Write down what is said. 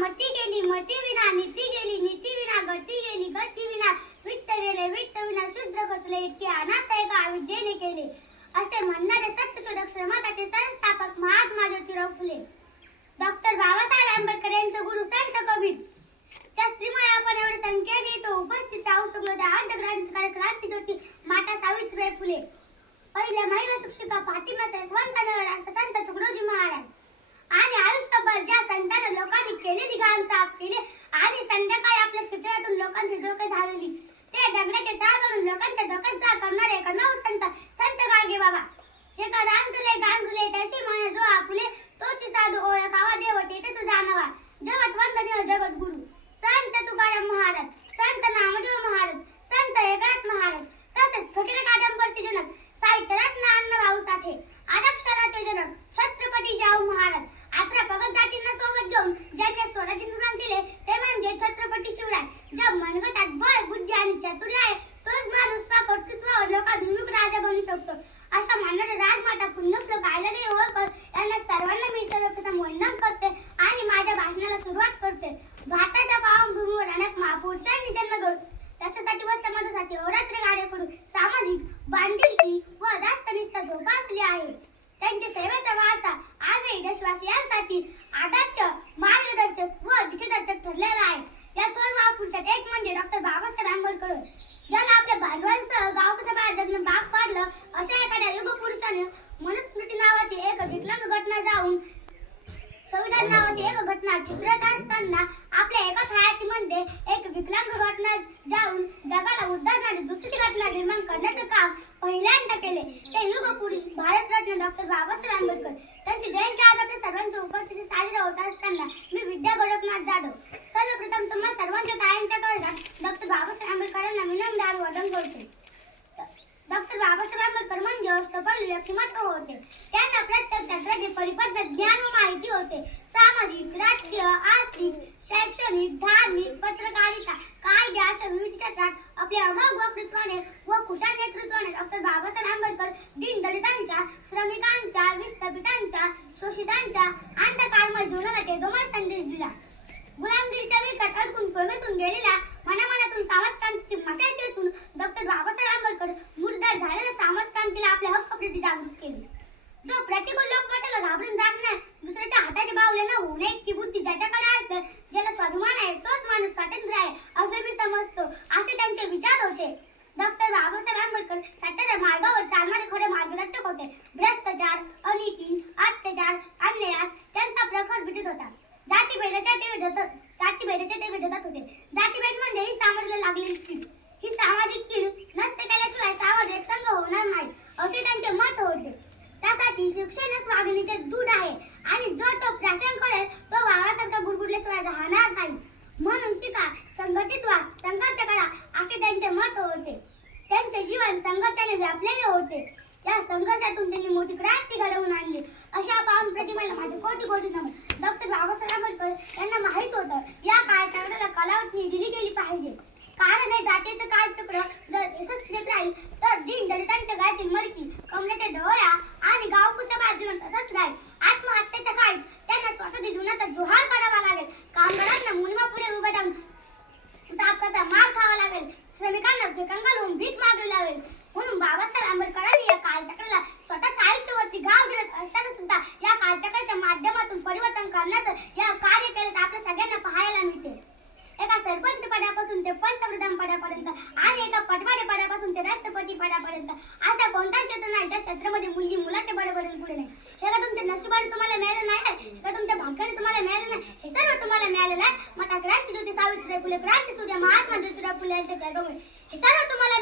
मती गेली मती विना नीती गेली नीती विना गती गेली गती विना वित्त गेले वित्त विना शूद्र खचले इतके अनाथ एका अविद्येने केले असे म्हणणारे सत्यशोधक समाजाचे संस्थापक महात्मा ज्योतिराव फुले. डॉक्टर बाबासाहेब आंबेडकर यांचे गुरु संत कबीर च्या स्त्रीमुळे आपण एवढे संख्येने इथं उपस्थित राहू शकलो. त्या अंतक्रांतिकारी क्रांतीज्योती माता सावित्रीबाई फुले, पहिल्या महिला शिक्षिका फातिमा शेख, राष्ट्रसंत तुकडोजी महाराज आणि आयुष्यभर ज्या संतांना लोकांनी केलेली घाण साफ केली आणि संध्याकाळी आपल्या चित्रातून लोकांची डोके झालेली ते दगडाचे तार बनून लोकांच्या डोक्यांचा करणारे एकमेव संत संत गाडगे बाबा. जे का गांजले तशी म्हणे जो आपले तोची साधू ओळखावा देव तेथेच जाणावा जगत वंदनीय जगत गुरु संत तुकाराम महाराज, संत नामदेव महाराज, संत एकनाथ महाराज, तसेच फकीर कादंबरचे जनक साहित्यरत्न अण्णाभाऊ साठे, आरक्षणाचे जनक छत्रपती शाहू महाराज, अकरा पगड जातींना सोबत घेऊन ज्यांनी स्वराज्य निर्माण केले ते म्हणजे छत्रपती शिवराय. जब मनगटात बळ बुद्धी आणि चातुर्य आहे तोच माणूस स्वकर्तृत्वावर लोकाभिमुख राजा बनू शकतो अशा म्हणणारे राजमाता पुण्यश्लोक आयल्याने होळकर यांना सर्वांना मी सर्वप्रथम वंदन करते आणि माझ्या भाषणाला सुरुवात करते. भारताच्या पावनभूमीवर अनेक महापुरुषांनी जन्म घेऊन त्याच्यासाठी व समाजासाठी अहोरात्र कार्य करून सामाजिक बांधिलकी व राष्ट्रनिष्ठा जोपासली आहे. त्यांच्या सेवेचा वारसा आजही देशवासियांसाठी आदर्श मार्गदर्शक व दिशादर्शक ठरलेला आहे. या दोन महापुरुषात एक म्हणजे डॉक्टर बाबासाहेब आंबेडकर, ज्याला आपल्या भांडवलासह गाव कसं बाहेर जगणं भाग पाडलं अशा एखाद्या युगपुरुषाने मनुस्मृती नावाची एक विकलांग घटना जाऊन संविधान नावाची एक घटना चित्रत असताना आपल्या एकाच हयातीमध्ये एक विकलांग घटना जाऊन जगाला उद्धारणारी दुसरी घटना निर्माण करण्याचं काम पहिल्यांदा केले ते युगपुरुष भारतरत्न डॉक्टर बाबासाहेब आंबेडकर. त्यांची जयंती आज आपल्या सर्वांच्या उपस्थितीत साजरी होत असताना मी विद्या गोरखनाथ जाधव सर्वप्रथम तुम्हा सर्वांच्या टाळ्यांच्या गजरात डॉक्टर बाबासाहेब आंबेडकरांना विनम्र अभिवादन करते. डॉक्टर बाबासाहेब आंबेडकर म्हणजे अष्टपैलू व्यक्तिमत्व होते. त्यांना प्रत्येक क्षेत्राचे परिपक्व ज्ञान व माहिती होते. सामाजिक, राजकीय, आर्थिक, शैक्षणिक, धार्मिक, पत्रकारिता, कायदे अशा विविध क्षेत्रात आपल्या अमोघ वक्तृत्वाने व कुशल नेतृत्वाने डॉक्टर बाबासाहेब आंबेडकर दीनदलितांच्या, श्रमिकांच्या, विस्थापितांच्या, शोषितांच्या अंधकारमय जीवनाला तेजोमय संदेश दिला. गुलामगिरीच्या विळख्यात अडकून कोमेजून गेलेल्या मनामनातून समाज क्रांतीची मशाल पेटून डॉक्टर बाबासाहेब आंबेडकर मुरदार झालेल्या समाज क्रांतीला आपल्या हक्काप्रती जागृत केले. जो प्रतिकूल लोकमताला घाबरून जात नाही, दुसऱ्याच्या हाताचे बावले न होऊ नये की बुद्धी ज्याच्याकडे असते, ज्याला स्वाभिमान आहे तोच माणूस स्वातंत्र्य आहे असे मी समजतो असे त्यांचे विचार होते. डॉक्टर बाबासाहेब आंबेडकर सत्याच्या मार्गावर चालणारे खरे मार्गदर्शक होते. भ्रष्टाचार, अनिती, अत्याचार, अन्यायास त्यांचा प्रखर विरोध होता. जातीभेदाचे ते विरोधात होते. जातीभेद म्हणजे ही समाजाला लागलेली कीड. ही सामाजिक कीड नष्ट केल्याशिवाय समाज एकसंघ होणार नाही असे त्यांचे मत होते. त्यासाठी शिक्षणच वाघिणीचे दूध आहे आणि जो तो प्राशन करेल तो वाघासारखा गुरगुरल्याशिवाय राहणार नाही. म्हणून शिका, संघटित व्हा, संघर्ष करा असे त्यांचे मत होते. त्यांचे जीवन संघर्षाने व्यापलेले होते. या संघर्षातून त्यांनी मोठी क्रांती घडवून आणली. अशा पावन प्रतिमेला माझे कोटी कोटी नमन. डॉक्टर बाबासाहेब आंबेडकर यांना माहित होतं या काळाच्या कलावतनी दिली गेली पाहिजे. कारण हे जातीचं कालचक्र जर यशस्वी राहील तर दीनदलितांच्या गायतील मडकी, कमरेच्या डोळ्या आणि गाव कुसाबाद जीवन तसंच राहील. आत्महत्येच्या काळी त्यांना स्वतःच्या जीवनाचा जोहार करावा लागेल. कामगारांना मुलीमा पुढे उभे राहून चापकाचा मार खावा लागेल. श्रमिकांना भिकंगाल होऊन भीक मागावी लागेल. म्हणून बाबासाहेब आंबेडकरांनी या कालचक्राला स्वतःच्या आयुष्यावरती घाव झेलत असताना सुद्धा या कालचक्राच्या माध्यमातून परिवर्तन करण्याचं या कार्य केलं आपल्या सगळ्यांना पाहायला मिळते. एका सरपंच पदापासून ते पंतप्रधान पदापर्यंत आणि एका पटवारी पदापासून ते राष्ट्रपती पदापर्यंत असा कोणता क्षेत्र नाही ज्या क्षेत्रामध्ये मुलगी मुलाच्या बरोबरीने पुढे नाही. हे का तुमच्या नशिबाने तुम्हाला मिळालं नाही, हे का तुमच्या भाग्याने तुम्हाला मिळालं नाही, हे सर्व तुम्हाला मिळालेलं आहे. माता क्रांतीज्योती सावित्रीबाई फुले, क्रांती सूर्य महात्मा ज्योतिराव फुले यांच्या त्यागामुळे हे सर्व तुम्हाला